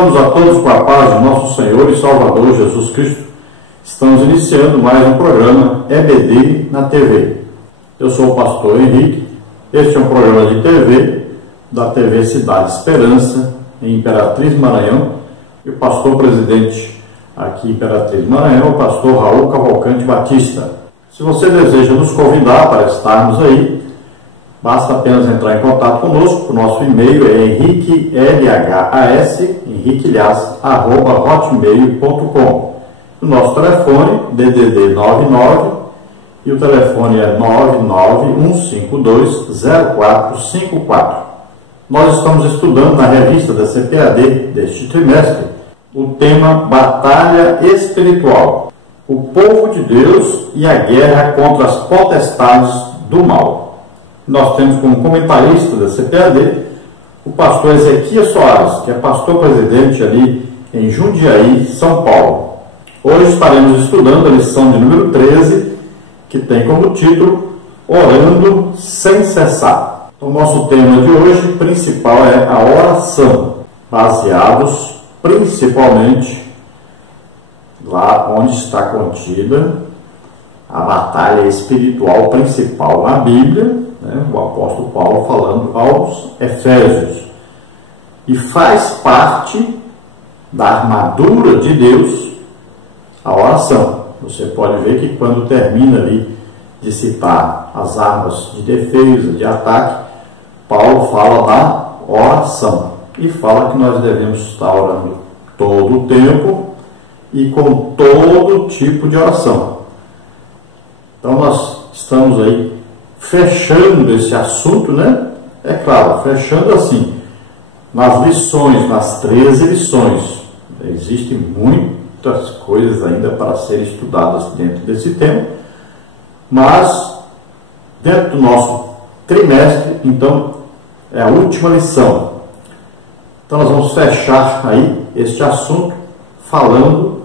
Saudamos a todos com a paz de nosso Senhor e Salvador Jesus Cristo. Estamos iniciando mais um programa EBD na TV. Eu sou o pastor Henrique. Este é um programa de TV da TV Cidade Esperança, em Imperatriz, Maranhão. E o pastor presidente aqui em Imperatriz, Maranhão, é o pastor Raul Cavalcante Batista. Se você deseja nos convidar para estarmos aí, basta apenas entrar em contato conosco. O nosso e-mail é henriquelhas@hotmail.com. O nosso telefone, DDD 99, e o telefone é 991520454. Nós estamos estudando na revista da CPAD deste trimestre o tema Batalha Espiritual, o povo de Deus e a guerra contra as potestades do mal. Nós temos como comentarista da CPAD o pastor Ezequias Soares, que é pastor presidente ali em Jundiaí, São Paulo. Hoje estaremos estudando a lição de número 13, que tem como título Orando Sem Cessar. O nosso tema de hoje principal é a oração, baseados principalmente lá onde está contida a batalha espiritual principal na Bíblia, o apóstolo Paulo falando aos Efésios. E faz parte da armadura de Deus a oração. Você pode ver que quando termina ali de citar as armas de defesa, de ataque, Paulo fala da oração. E fala que nós devemos estar orando todo o tempo e com todo tipo de oração. Então nós estamos aí fechando esse assunto, É claro, fechando assim, nas lições, nas 13 lições. Existem muitas coisas ainda para serem estudadas dentro desse tema, mas dentro do nosso trimestre, então, é a última lição. Então nós vamos fechar aí este assunto falando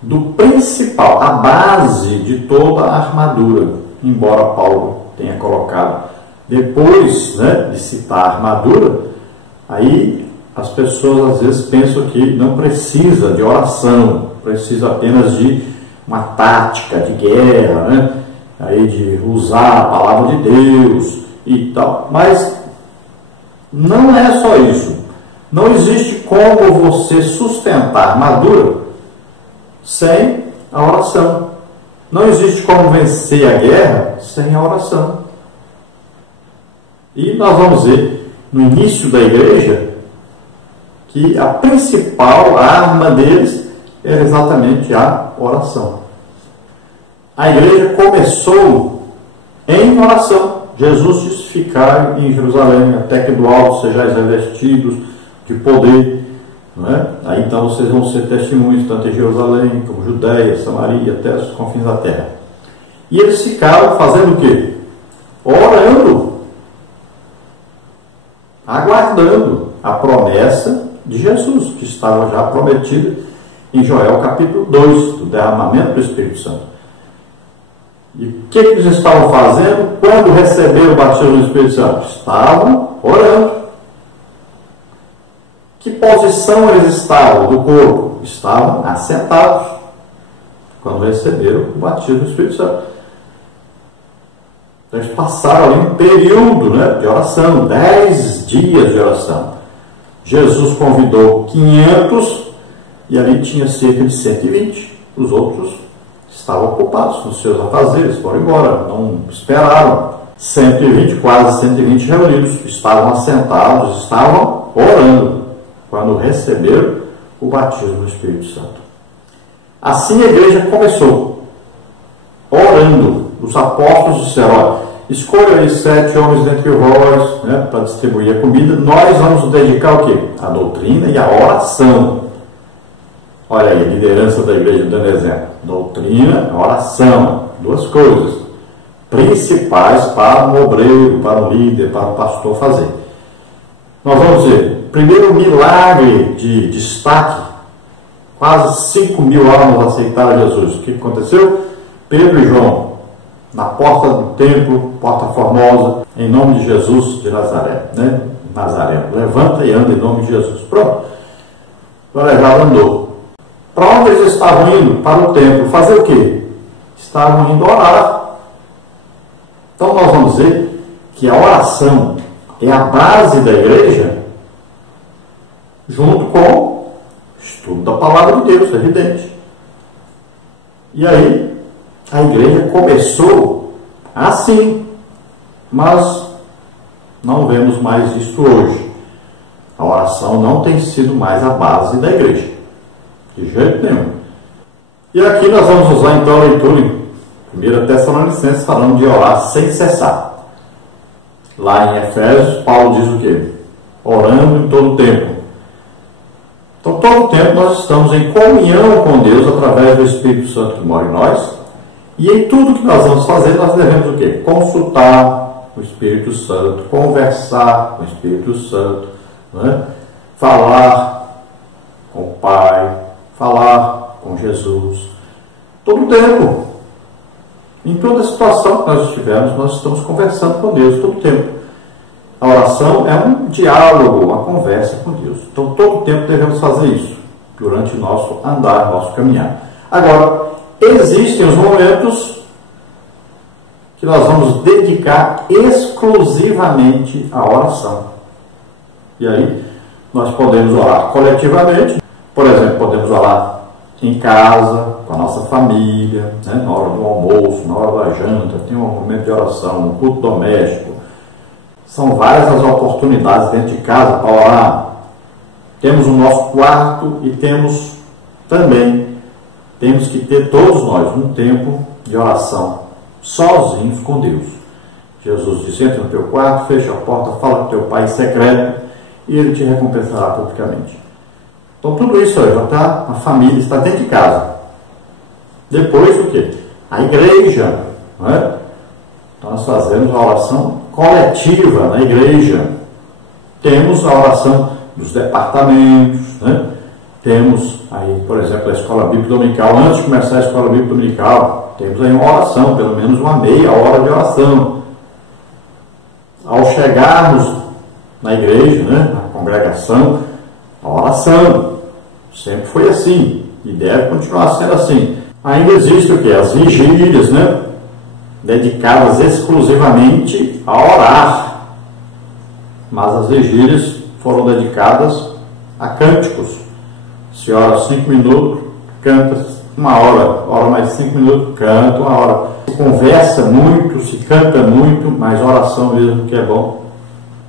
do principal, a base de toda a armadura, embora Paulo tenha colocado depois de citar a armadura, aí as pessoas às vezes pensam que não precisa de oração, precisa apenas de uma tática de guerra, aí de usar a palavra de Deus e tal, mas não é só isso. Não existe como você sustentar a armadura sem a oração. Não existe como vencer a guerra sem a oração. E nós vamos ver no início da igreja que a principal arma deles era exatamente a oração. A igreja começou em oração. Jesus disse: ficar em Jerusalém até que do alto sejais revestidos de poder. Aí então vocês vão ser testemunhos tanto em Jerusalém como Judéia, Samaria, até os confins da terra. E eles ficaram fazendo o quê? Orando, aguardando a promessa de Jesus, que estava já prometida em Joel capítulo 2, do derramamento do Espírito Santo. E o que eles estavam fazendo quando receberam o batismo do Espírito Santo? Estavam orando. Que posição eles estavam do corpo? Estavam assentados quando receberam o batismo do Espírito Santo. Então eles passaram ali um período de oração, 10 dias de oração. Jesus convidou 500 e ali tinha cerca de 120. Os outros estavam ocupados nos seus afazeres, foram embora, não esperaram. 120, quase 120 reunidos, estavam assentados, estavam orando quando receberam o batismo do Espírito Santo. Assim a igreja começou, orando. Os apóstolos disseram: escolha aí 7 homens dentre vós, para distribuir a comida. Nós vamos nos dedicar ao quê? A doutrina e a oração. Olha aí, a liderança da igreja dando exemplo. Doutrina, oração, duas coisas principais para um obreiro, para um líder, para um pastor fazer. Nós vamos ver, primeiro milagre de destaque, quase 5.000 almas aceitaram Jesus. O que aconteceu? Pedro e João, na porta do templo, porta formosa, em nome de Jesus de Nazaré, Nazaré, levanta e anda em nome de Jesus. Pronto. do aleijado andou. Para onde eles estavam indo? Para o templo. Fazer o quê? Estavam indo orar. Então nós vamos dizer que a oração é a base da igreja, junto com o estudo da palavra de Deus, é evidente. E aí, a igreja começou assim, mas não vemos mais isso hoje. A oração não tem sido mais a base da igreja, de jeito nenhum. E aqui nós vamos usar então a leitura em 1 Tessalonicenses, falando de orar sem cessar. Lá em Efésios, Paulo diz o quê? Orando em todo o tempo. Então, todo o tempo nós estamos em comunhão com Deus através do Espírito Santo que mora em nós. E em tudo que nós vamos fazer, nós devemos o quê? Consultar o Espírito Santo, conversar com o Espírito Santo, né? Falar com o Pai, falar com Jesus. Todo o tempo. Em toda situação que nós estivermos, nós estamos conversando com Deus todo o tempo. A oração é um diálogo, uma conversa com Deus. Então, todo o tempo devemos fazer isso, durante o nosso andar, nosso caminhar. Agora, existem os momentos que nós vamos dedicar exclusivamente à oração. E aí, nós podemos orar coletivamente. Por exemplo, podemos orar em casa, com a nossa família, né? Na hora do almoço, na hora da janta, tem um momento de oração, um culto doméstico. São várias as oportunidades dentro de casa para orar. Temos o nosso quarto e temos que ter todos nós um tempo de oração, sozinhos com Deus. Jesus disse, entra no teu quarto, fecha a porta, fala com teu Pai em secreto e Ele te recompensará publicamente. Então tudo isso já está, a família está dentro de casa. Depois o quê? A igreja, não é? Então nós fazemos a oração coletiva na igreja. Temos a oração dos departamentos, né? Temos aí, por exemplo, a escola bíblica dominical. Antes de começar a escola bíblica dominical, temos aí uma oração, pelo menos uma meia hora de oração. Ao chegarmos na igreja, né? Na congregação, a oração. Sempre foi assim e deve continuar sendo assim. Ainda existe o que? As vigílias, né? Dedicadas exclusivamente a orar. Mas as vigílias foram dedicadas a cânticos. Se ora 5 minutos, canta 1 hora. Ora mais 5 minutos, canta 1 hora. Se conversa muito, se canta muito, mas oração mesmo que é bom,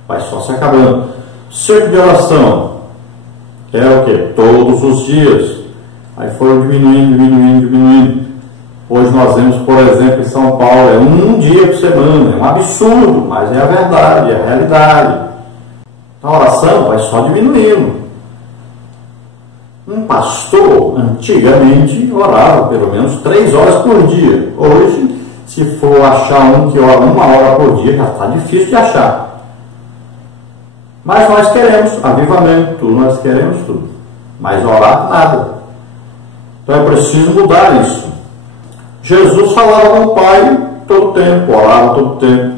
vai só se acabando. Ciclo de oração é o que? Todos os dias. Aí foram diminuindo. Hoje nós vemos, por exemplo, em São Paulo, é um dia por semana. É um absurdo, mas é a verdade, é a realidade. A oração vai só diminuindo. Um pastor, antigamente, orava pelo menos 3 horas por dia. Hoje, se for achar um que ora 1 hora por dia, já está difícil de achar. Mas nós queremos avivamento, tudo, nós queremos tudo. Mas orar, nada. Então é preciso mudar isso. Jesus falava com o Pai todo o tempo, orava todo o tempo.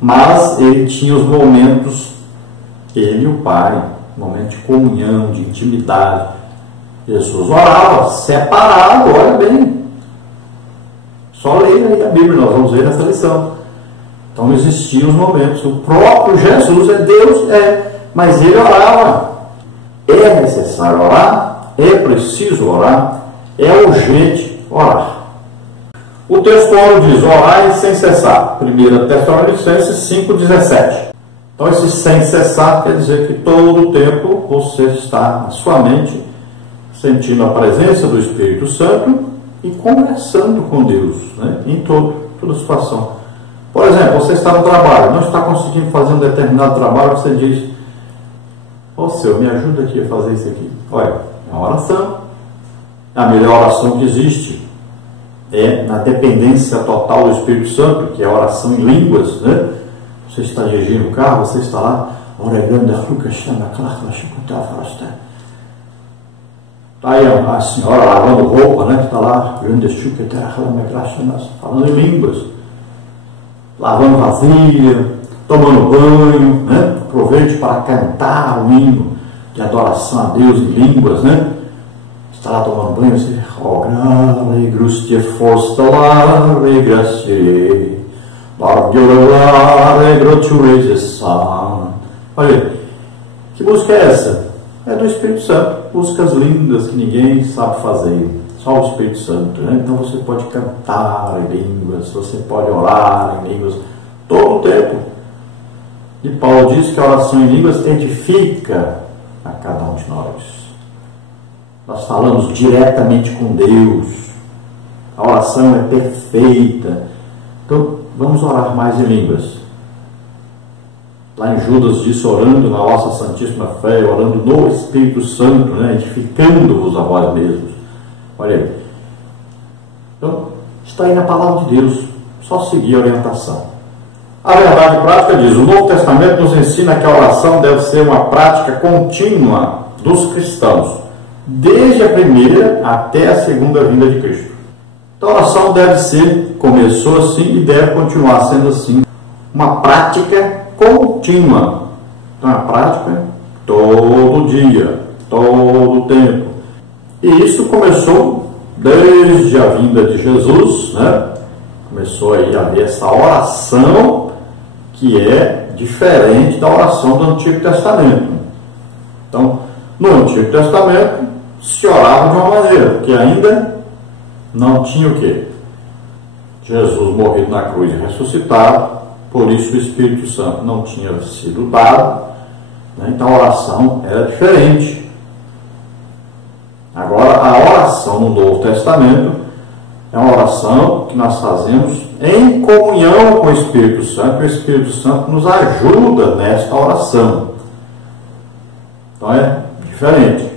Mas ele tinha os momentos, ele e o Pai, momento de comunhão, de intimidade. Jesus orava separado, olha bem. Só leia aí a Bíblia, nós vamos ver nessa lição. Então existiam os momentos. O próprio Jesus é Deus, mas ele orava. É necessário orar, é preciso orar, é urgente orar. O texto diz, orai sem cessar. 1 Tessalonicenses 5,17. Então esse sem cessar quer dizer que todo o tempo você está na sua mente sentindo a presença do Espírito Santo e conversando com Deus, né? Em toda situação. Por exemplo, você está no trabalho, não está conseguindo fazer um determinado trabalho, você diz, ô Senhor, me ajuda aqui a fazer isso aqui. Olha, é uma oração. A melhor oração que existe é na dependência total do Espírito Santo, que é a oração em línguas, né? Você está dirigindo o carro, você está lá, aí a senhora lavando roupa, né? Que está lá, falando em línguas, lavando vasilha, tomando banho, né? Aproveite para cantar o hino de adoração a Deus em línguas, né? Está lá tomando banho, você roga, gruste força lá, gracie, olha, que música é essa? É do Espírito Santo, músicas lindas que ninguém sabe fazer, só o Espírito Santo, né? Então você pode cantar em línguas, você pode orar em línguas todo o tempo. E Paulo diz que a oração em línguas edifica a cada um de nós. Nós falamos diretamente com Deus. A oração é perfeita. Então, vamos orar mais em línguas. Lá em Judas diz, orando na nossa Santíssima Fé, orando no Espírito Santo, né? Edificando-vos a vós mesmos. Olha aí. Então, está aí na palavra de Deus. Só seguir a orientação. A verdade prática diz, o Novo Testamento nos ensina que a oração deve ser uma prática contínua dos cristãos, desde a primeira até a segunda vinda de Cristo. Então a oração deve ser, começou assim e deve continuar sendo assim, uma prática contínua. Então a prática todo dia, todo o tempo. E isso começou desde a vinda de Jesus, né? Começou aí a haver essa oração que é diferente da oração do Antigo Testamento. Então, no Antigo Testamento se orava de uma maneira, porque ainda não tinha o quê? Jesus morrido na cruz e ressuscitado, por isso o Espírito Santo não tinha sido dado, né? Então a oração era diferente. Agora, a oração no Novo Testamento é uma oração que nós fazemos em comunhão com o Espírito Santo, e o Espírito Santo nos ajuda nesta oração. Então é diferente.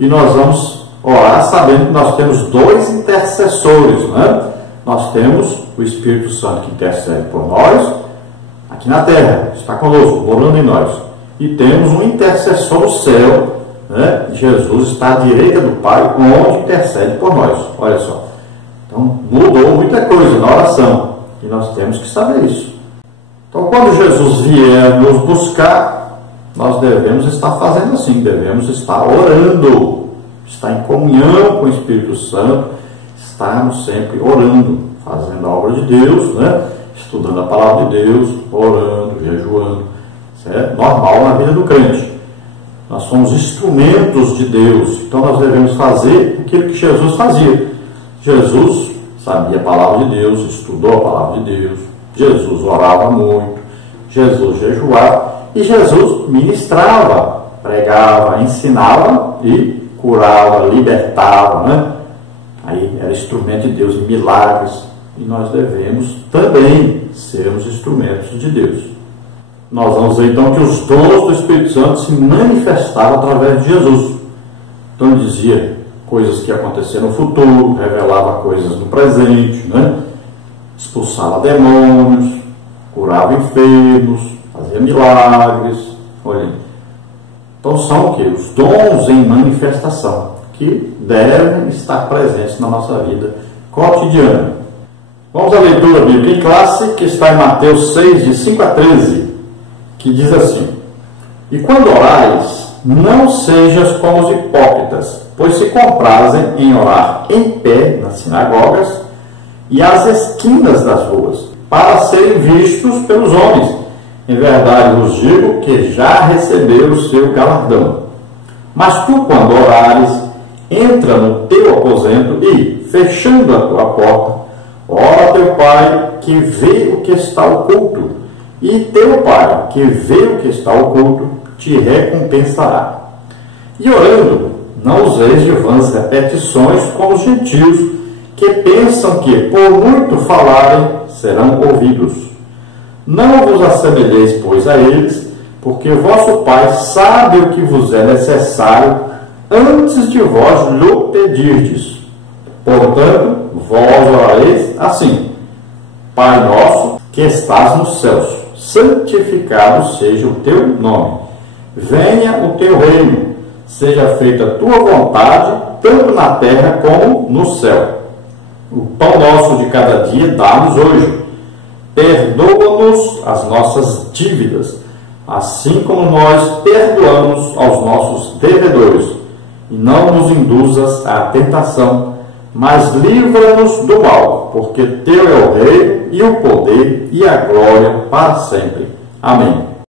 E nós vamos orar sabendo que nós temos dois intercessores, né? Nós temos o Espírito Santo que intercede por nós, aqui na terra, está conosco, morando em nós. E temos um intercessor no céu, né? Jesus está à direita do Pai, onde intercede por nós. Olha só. Então, mudou muita coisa na oração, e nós temos que saber isso. Então, quando Jesus vier nos buscar, nós devemos estar fazendo assim, devemos estar orando, estar em comunhão com o Espírito Santo, estarmos sempre orando, fazendo a obra de Deus, né? Estudando a palavra de Deus, orando, jejuando. Isso é normal na vida do crente. Nós somos instrumentos de Deus, então nós devemos fazer aquilo que Jesus fazia. Jesus sabia a palavra de Deus, estudou a palavra de Deus, Jesus orava muito, Jesus jejuava e Jesus ministrava, pregava, ensinava e curava, libertava, né? Aí era instrumento de Deus em milagres, e nós devemos também sermos instrumentos de Deus. Nós vamos ver então que os dons do Espírito Santo se manifestavam através de Jesus. Então ele dizia coisas que aconteceram no futuro, revelava coisas no presente, né? Expulsava demônios, curava enfermos, fazia milagres. Olha, então são o quê? Os dons em manifestação, que devem estar presentes na nossa vida cotidiana. Vamos à leitura bíblica em classe, que está em Mateus 6, de 5 a 13, que diz assim: E quando orais, não sejas como os hipócritas, pois se comprazem em orar em pé nas sinagogas e às esquinas das ruas, para serem vistos pelos homens. Em verdade vos digo que já receberam o seu galardão. Mas tu, quando orares, entra no teu aposento e, fechando a tua porta, ora a teu Pai que vê o que está oculto, e teu Pai que vê o que está oculto te recompensará. E orando, não useis de vãs repetições como os gentios, que pensam que, por muito falarem, serão ouvidos. Não vos assemelheis, pois, a eles, porque vosso Pai sabe o que vos é necessário antes de vós lhe pedirdes. Portanto, vós orareis assim: Pai nosso, que estás nos céus, santificado seja o teu nome. Venha o teu reino, seja feita a tua vontade, tanto na terra como no céu. O pão nosso de cada dia dá-nos hoje. Perdoa-nos as nossas dívidas, assim como nós perdoamos aos nossos devedores. E não nos induzas à tentação, mas livra-nos do mal, porque teu é o reino e o poder e a glória para sempre. Amém.